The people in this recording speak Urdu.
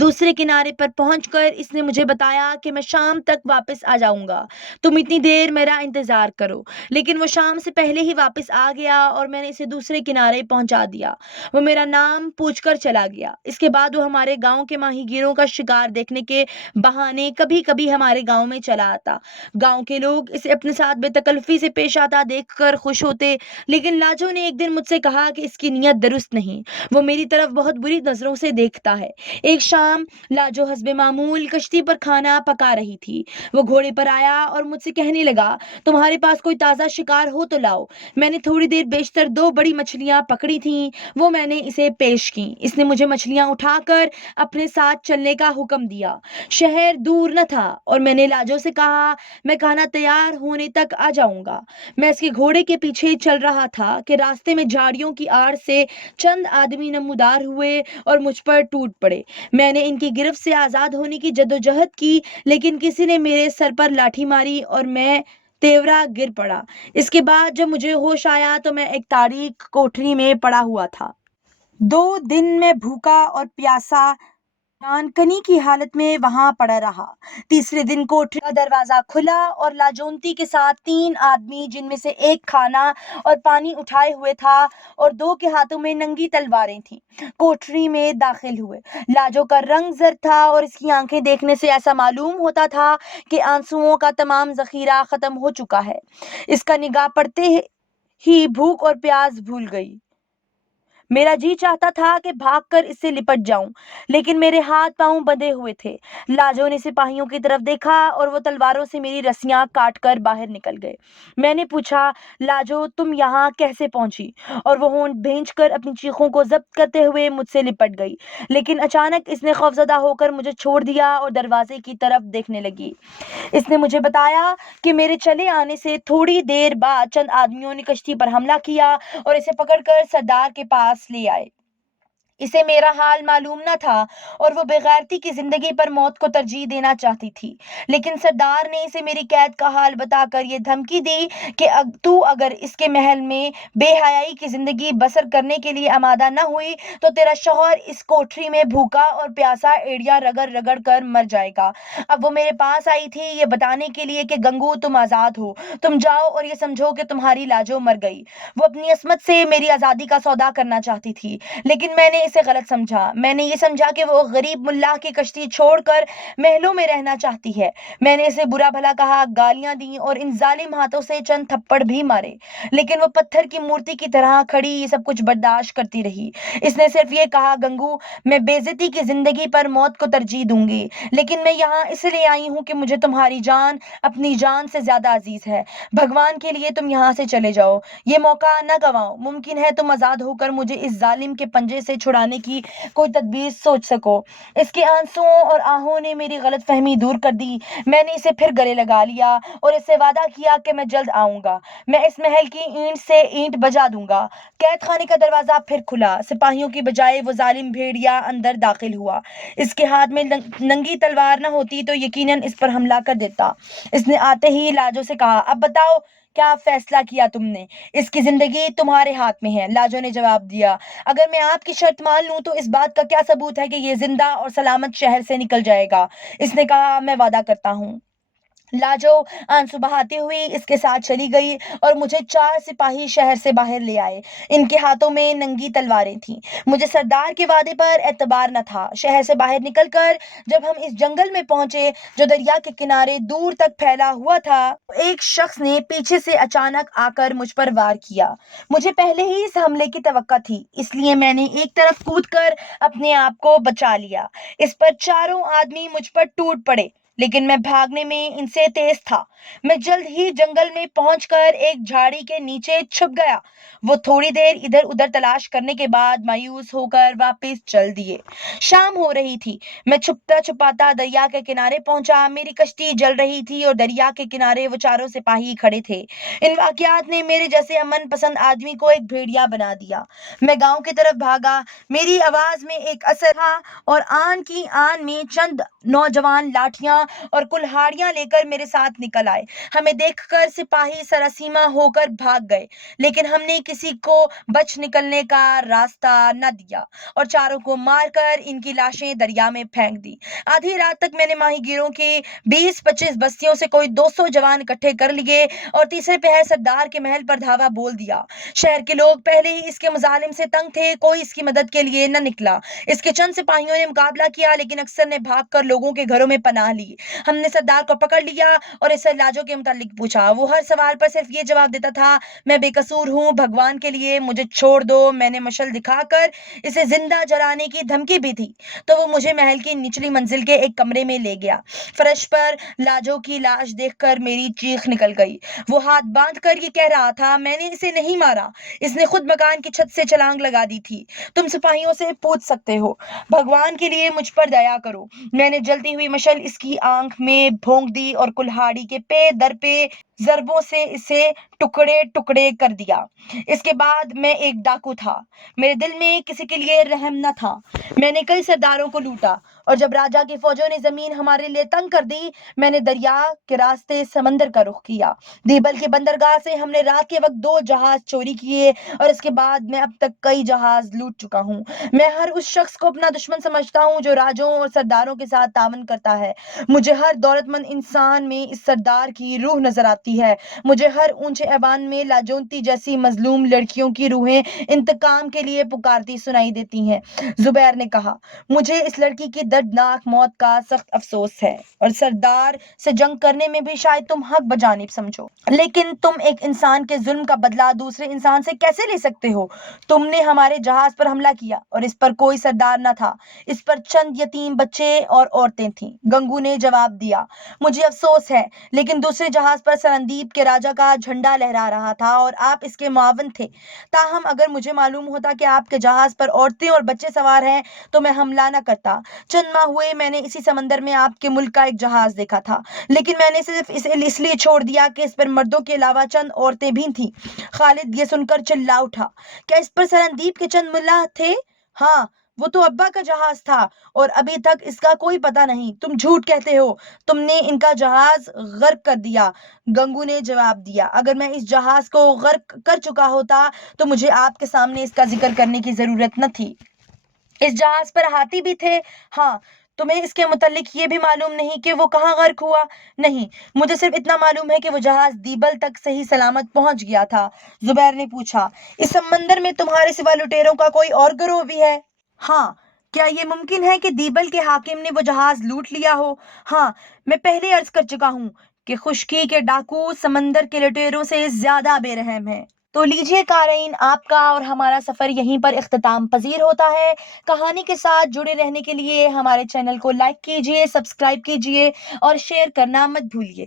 دوسرے کنارے پر پہنچ کر اس نے مجھے بتایا کہ میں شام تک واپس آ جاؤں گا، تم اتنی دیر میرا انتظار کرو۔ لیکن وہ شام سے پہلے ہی واپس آ گیا اور میں نے اسے دوسرے کنارے پہنچا دیا۔ وہ میرا نام پوچھ کر چلا گیا۔ اس کے بعد وہ ہمارے گاؤں کے ماہی گیروں کا شکار دیکھنے کے بہانے کبھی کبھی ہمارے گاؤں میں چلا آتا۔ گاؤں کے لوگ اسے اپنے ساتھ بے تکلفی سے پیش آتا دیکھ کر خوش ہوتے، لیکن لاجو نے ایک دن مجھ سے کہا کہ اس کی نیت درست نہیں، وہ میری طرف بہت بری نظروں سے دیکھتا ہے۔ ایک شام لاجو حسب معمول کشتی پر کھانا پکا رہی تھی۔ وہ گھوڑے پر آیا اور مجھ سے کہنے لگا، تمہارے پاس کوئی تازہ شکار ہو تو لاؤ۔ میں نے تھوڑی دیر بیشتر 2 بڑی مچھلیاں پکڑی تھیں، وہ میں نے اسے پیش کیں۔ اس نے مجھے مچھلیاں اٹھا کر اپنے ساتھ چلنے کا حکم دیا۔ شہر دور نہ تھا اور میں نے لاجو سے کہا، میں کھانا تیار ہونے تک آ جاؤں گا۔ میں اس کے گھوڑے کے پیچھے چل رہا تھا کہ راستے میں جھاڑیوں کی آڑ سے چند آدمی نمودار ہوئے اور مجھ پر ٹوٹ پڑے۔ میں نے ان کی گرفت سے آزاد ہونے کی جدوجہد کی، لیکن کسی نے میرے سر پر لاٹھی ماری اور میں تیورا گر پڑا۔ اس کے بعد جب مجھے ہوش آیا تو میں ایک تاریک کوٹری میں پڑا ہوا تھا۔ 2 دن میں بھوکا اور پیاسا جان کنی کی حالت میں وہاں پڑا رہا۔ تیسرے دن کوٹری کا دروازہ کھلا اور لاجونتی کے ساتھ 3 آدمی، جن میں سے ایک کھانا اور پانی اٹھائے ہوئے تھا اور 2 کے ہاتھوں میں ننگی تلواریں تھیں، کوٹری میں داخل ہوئے۔ لاجو کا رنگ زرد تھا اور اس کی آنکھیں دیکھنے سے ایسا معلوم ہوتا تھا کہ آنسوؤں کا تمام ذخیرہ ختم ہو چکا ہے۔ اس کا نگاہ پڑتے ہی بھوک اور پیاس بھول گئی۔ میرا جی چاہتا تھا کہ بھاگ کر اس سے لپٹ جاؤں، لیکن میرے ہاتھ پاؤں بندھے ہوئے تھے۔ لاجو نے سپاہیوں کی طرف دیکھا اور وہ تلواروں سے میری رسیاں کاٹ کر باہر نکل گئے۔ میں نے پوچھا، لاجو تم یہاں کیسے پہنچی؟ اور وہ ہونٹ بھینچ کر اپنی چیخوں کو ضبط کرتے ہوئے مجھ سے لپٹ گئی، لیکن اچانک اس نے خوفزدہ ہو کر مجھے چھوڑ دیا اور دروازے کی طرف دیکھنے لگی۔ اس نے مجھے بتایا کہ میرے چلے آنے سے تھوڑی دیر بعد چند آدمیوں نے کشتی پر حملہ کیا اور اسے پکڑ کر سردار کے پاس لے آئے۔ اسے میرا حال معلوم نہ تھا اور وہ بغیرتی کی زندگی پر موت کو ترجیح دینا چاہتی تھی، لیکن سردار نے اسے میری قید کا حال بتا کر یہ دھمکی دی کہ تو اگر اس کے محل میں بے حیائی کی زندگی بسر کرنے کے لیے آمادہ نہ ہوئی تو تیرا شوہر اس کوٹری میں بھوکا اور پیاسا ایڑیاں رگڑ رگڑ کر مر جائے گا۔ اب وہ میرے پاس آئی تھی یہ بتانے کے لیے کہ گنگو تم آزاد ہو، تم جاؤ اور یہ سمجھو کہ تمہاری لاجو مر گئی۔ وہ اپنی عصمت سے میری آزادی کا سودا کرنا چاہتی تھی، لیکن میں نے اسے غلط سمجھا۔ میں نے یہ سمجھا کہ وہ غریب ملا کی کشتی چھوڑ کر محلوں میں رہنا چاہتی ہے۔ میں نے اسے برا بھلا کہا، گالیاں دیں اور ان ظالم ہاتھوں سے چند تھپڑ بھی مارے، لیکن وہ پتھر کی مورتی کی طرح کھڑی یہ سب کچھ برداشت کرتی رہی۔ اس نے صرف یہ کہا، گنگو میں بے عزتی کی زندگی پر موت کو ترجیح دوں گی، لیکن میں یہاں اس لیے آئی ہوں کہ مجھے تمہاری جان اپنی جان سے زیادہ عزیز ہے۔ بھگوان کے لیے تم یہاں سے چلے جاؤ، یہ موقع نہ گنواؤ۔ ممکن ہے تم آزاد ہو کر مجھے اس ظالم کے پنجے سے چھڑانے کی کوئی تدبیر سوچ سکو۔ اس کے آنسوؤں اور آہوں نے میری غلط فہمی دور کر دی۔ میں نے اسے پھر گلے لگا لیا اور اس سے وعدہ کیا کہ میں جلد آؤں گا، میں اس محل کی اینٹ سے اینٹ بجا دوں گا۔ قید خانے کا دروازہ پھر کھلا، سپاہیوں کی بجائے وہ ظالم بھیڑیا اندر داخل ہوا۔ اس کے ہاتھ میں ننگی تلوار نہ ہوتی تو یقیناً اس پر حملہ کر دیتا۔ اس نے آتے ہی لاجو سے کہا، اب بتاؤ کیا فیصلہ کیا تم نے؟ اس کی زندگی تمہارے ہاتھ میں ہے۔ لاجو نے جواب دیا، اگر میں آپ کی شرط مان لوں تو اس بات کا کیا ثبوت ہے کہ یہ زندہ اور سلامت شہر سے نکل جائے گا؟ اس نے کہا، میں وعدہ کرتا ہوں۔ لاجو آنسو بہاتی ہوئی اس کے ساتھ چلی گئی اور مجھے 4 سپاہی شہر سے باہر لے آئے۔ ان کے ہاتھوں میں ننگی تلواریں تھیں۔ مجھے سردار کے وعدے پر اعتبار نہ تھا۔ شہر سے باہر نکل کر جب ہم اس جنگل میں پہنچے جو دریا کے کنارے دور تک پھیلا ہوا تھا، تو ایک شخص نے پیچھے سے اچانک آ کر مجھ پر وار کیا۔ مجھے پہلے ہی اس حملے کی توقع تھی، اس لیے میں نے ایک طرف کود کر اپنے آپ کو بچا لیا۔ اس پر چاروں آدمی مجھ پر ٹوٹ پڑے، لیکن میں بھاگنے میں ان سے تیز تھا۔ میں جلد ہی جنگل میں پہنچ کر ایک جھاڑی کے نیچے چھپ گیا۔ وہ تھوڑی دیر ادھر ادھر تلاش کرنے کے بعد مایوس ہو کر واپس چل دیے۔ شام ہو رہی تھی۔ میں چھپتا چھپاتا دریا کے کنارے پہنچا۔ میری کشتی جل رہی تھی اور دریا کے کنارے وہ چاروں سپاہی کھڑے تھے۔ ان واقعات نے میرے جیسے امن پسند آدمی کو ایک بھیڑیا بنا دیا۔ میں گاؤں کی طرف بھاگا۔ میری آواز میں ایک اثر تھا اور آن کی آن میں چند نوجوان لاٹھیاں اور کلہاڑیاں لے کر میرے ساتھ نکل آئے۔ ہمیں دیکھ کر سپاہی سراسیمہ ہو کر بھاگ گئے، لیکن ہم نے کسی کو بچ نکلنے کا راستہ نہ دیا اور چاروں کو مار کر ان کی لاشیں دریا میں پھینک دی۔ آدھی رات تک میں نے ماہی گیروں کی 20-25 بستیوں سے کوئی 200 جوان اکٹھے کر لیے اور تیسرے پہر سردار کے محل پر دھاوا بول دیا۔ شہر کے لوگ پہلے ہی اس کے مظالم سے تنگ تھے، کوئی اس کی مدد کے لیے نہ نکلا۔ اس کے چند سپاہیوں نے مقابلہ کیا، لیکن اکثر نے بھاگ کر لوگوں کے گھروں میں پناہ لی۔ ہم نے سردار کو پکڑ لیا اور اس سے لاجوں کے متعلق پوچھا۔ وہ ہر سوال پر صرف یہ جواب دیتا تھا، میں بے قصور ہوں، بھگوان کے لیے مجھے چھوڑ دو۔ میں نے مشعل دکھا کر اسے زندہ جلانے کی دھمکی بھی دی تو وہ مجھے محل کی نچلی منزل کے ایک کمرے میں لے گیا۔ فرش پر لاجوں کی لاش دیکھ کر میری چیخ نکل گئی۔ وہ ہاتھ باندھ کر یہ کہہ رہا تھا، میں نے اسے نہیں مارا، اس نے خود مکان کی چھت سے چھلانگ لگا دی تھی۔ تم سپاہیوں سے پوچھ سکتے ہو، بھگوان کے لیے مجھ پر دیا کرو۔ میں نے جلتی ہوئی مشعل اس کی آنکھ میں بھونک دی اور کلہاڑی کے پے در پے ضربوں سے اسے ٹکڑے ٹکڑے کر دیا۔ اس کے بعد میں ایک ڈاکو تھا، میرے دل میں کسی کے لیے رحم نہ تھا۔ میں نے کئی سرداروں کو لوٹا اور جب راجا کی فوجوں نے زمین ہمارے لیے تنگ کر دی، میں نے دریا کے راستے سمندر کا رخ کیا۔ دیبل کی بندرگاہ سے ہم نے رات کے وقت 2 جہاز چوری کیے اور اس کے بعد میں اب تک کئی جہاز لوٹ چکا ہوں۔ میں ہر اس شخص کو اپنا دشمن سمجھتا ہوں جو راجوں اور سرداروں کے ساتھ تعاون کرتا ہے۔ مجھے ہر دولت مند انسان میں اس سردار کی روح نظر آتی ہے۔ مجھے ہر اونچے ایوان میں لاجونتی جیسی مظلوم لڑکیوں کی روحیں انتقام کے لیے پکارتی سنائی دیتی ہیں۔ زبیر نے کہا، مجھے اس لڑکی کی دردناک موت کا سخت افسوس ہے اور سردار سے جنگ کرنے میں بھی شاید تم حق بجانب سمجھو، لیکن تم ایک انسان کے ظلم کا بدلہ دوسرے انسان سے کیسے لے سکتے ہو؟ تم نے ہمارے جہاز پر حملہ کیا اور اس پر کوئی سردار نہ تھا، اس پر چند یتیم بچے اور عورتیں تھیں۔ گنگو نے جواب دیا، مجھے افسوس ہے، لیکن دوسرے جہاز پر سرندیپ کے راجا کا جھنڈا لہرا رہا تھا اور آپ اس کے معاون تھے۔ تاہم اگر مجھے معلوم ہوتا کہ آپ کے جہاز پر عورتیں اور بچے سوار ہیں تو میں حملہ نہ کرتا۔ چند ماہ ہوئے میں نے اسی سمندر میں آپ کے ملک کا ایک جہاز دیکھا تھا، لیکن میں نے صرف اسے اس لیے چھوڑ دیا کہ اس پر مردوں کے علاوہ چند عورتیں بھی تھیں۔ خالد یہ سن کر چلا اٹھا، کیا اس پر سرندیپ کے چند ملاح تھے؟ ہاں، وہ تو ابا کا جہاز تھا اور ابھی تک اس کا کوئی پتہ نہیں۔ تم جھوٹ کہتے ہو، تم نے ان کا جہاز غرق کر دیا۔ گنگو نے جواب دیا، اگر میں اس جہاز کو غرق کر چکا ہوتا تو مجھے آپ کے سامنے اس کا ذکر کرنے کی ضرورت نہ تھی۔ اس جہاز پر ہاتھی بھی تھے؟ ہاں۔ تمہیں اس کے متعلق یہ بھی معلوم نہیں کہ وہ کہاں غرق ہوا؟ نہیں، مجھے صرف اتنا معلوم ہے کہ وہ جہاز دیبل تک صحیح سلامت پہنچ گیا تھا۔ زبیر نے پوچھا، اس سمندر میں تمہارے سوا لٹیروں کا کوئی اور گروہ بھی ہے؟ ہاں۔ کیا یہ ممکن ہے کہ دیبل کے حاکم نے وہ جہاز لوٹ لیا ہو؟ ہاں، میں پہلے عرض کر چکا ہوں کہ خشکی کے ڈاکو سمندر کے لٹیروں سے زیادہ بے رحم ہیں۔ تو لیجیے قارئین، آپ کا اور ہمارا سفر یہیں پر اختتام پذیر ہوتا ہے۔ کہانی کے ساتھ جڑے رہنے کے لیے ہمارے چینل کو لائک کیجیے، سبسکرائب کیجیے اور شیئر کرنا مت بھولیے۔